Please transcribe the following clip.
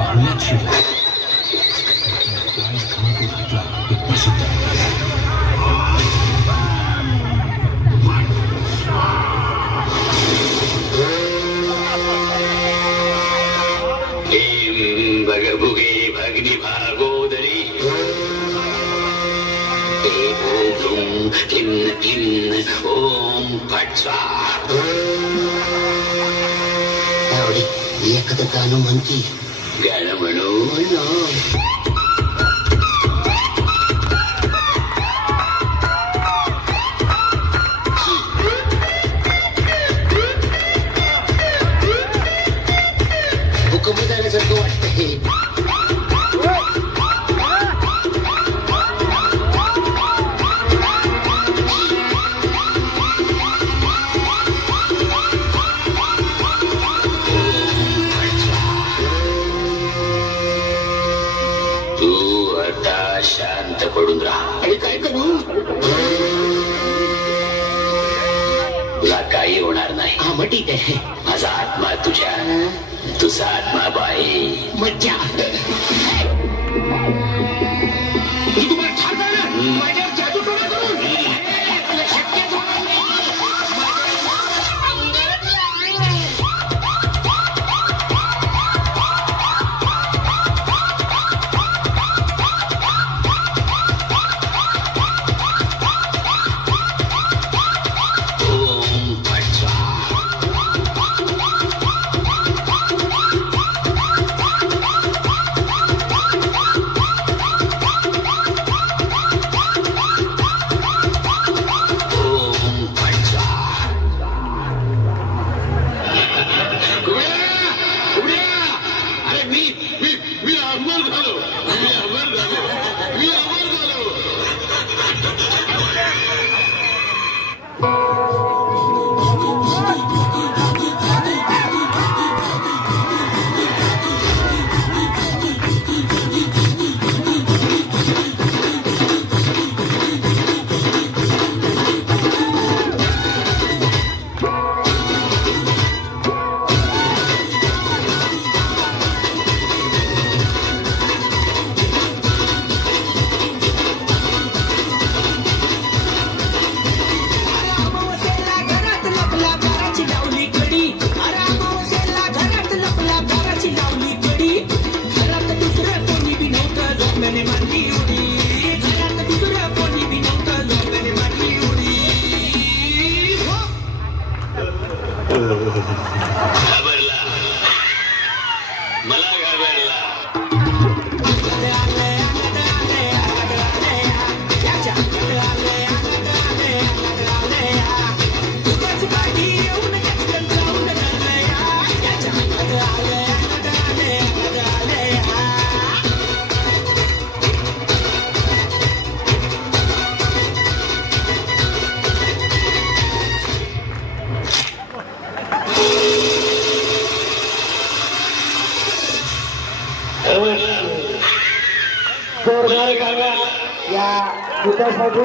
बाहुल्याशिवाय काय धमाकूळ घातला हे प्रसिद्ध आहे. भगभुगे भग्नि भागोदरी क्लीं क्लीं ओम फट स्वाहा. एकदा गाणं म्हणती गाणं म्हणून हुकूम झाल्यासारखं वाटतंय. शांत पडून राहा. आणि काय करू? तुला काही होणार नाही. हा मग ठीक आहे. माझा आत्मा तुझ्या, तुझा आत्मा बाई. मज्जा. तुम्हाला ठार झालं माझ्यावर जादू टोना करून. शक्यच होणार नाही. घाबरला मला घाबरला. या गीतासाठी